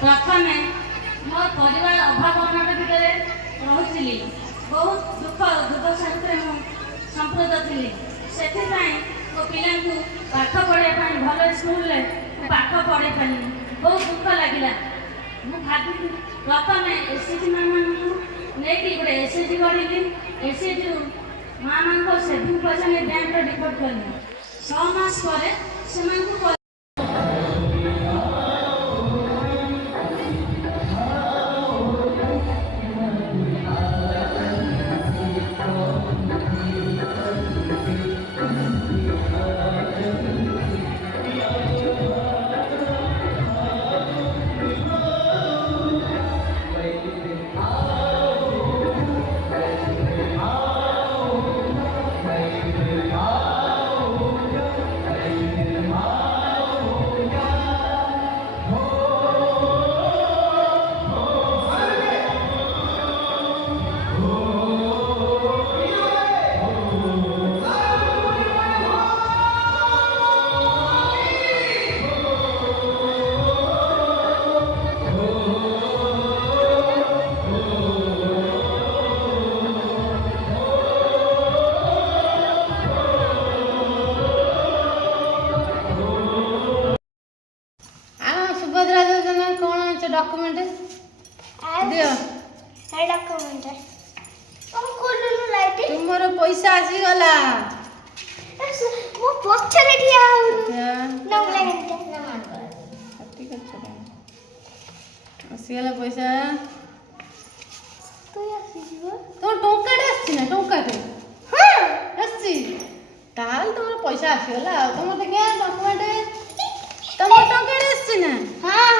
प्रथमे मो परिवार अभाव अनाट भितर रहुली बहुत दुख दुर्दशा संप्रद थी से मो पिला पाठ पढ़ाई भल स्कूल पाठ पढ़े पारि बहुत दुख लगे मुझे भाभी प्रथम एसएचजी माँ नहीं गोटे एसएचजी गढ़ी एसएचजी माँ मान सेविंग पैसा नहीं बैंक डिपोट कली 6 मास पर डॉक्यूमेंट दियो है डॉक्यूमेंट तुम खोलनु लाइट तुमर पैसा आसी गला मो पछरे ठिया नम लाइन ठीक है आसी गला पैसा तो आसी जीव तो टोका आसी ना टोका ते हां आसी ताल तुमर पैसा आसी गला तुम तो क्या डॉक्यूमेंट तुम टोका आसी ना हां